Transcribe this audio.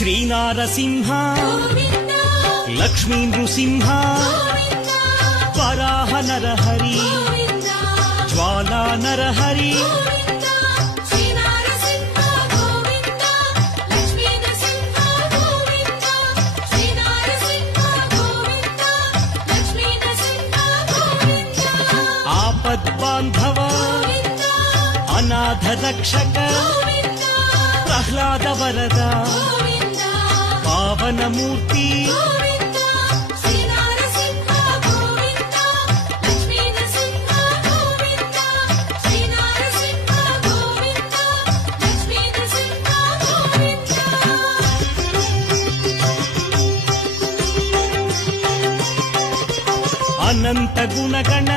శ్రీనారసింహ లక్ష్మీ నృసింహ వరాహ నరహరి జ్వాలా నరహరి ఆపద్బాంధవ అనాథ రక్షక ప్రహ్లాద వరద పావనమూర్తి అనంత గుణగణ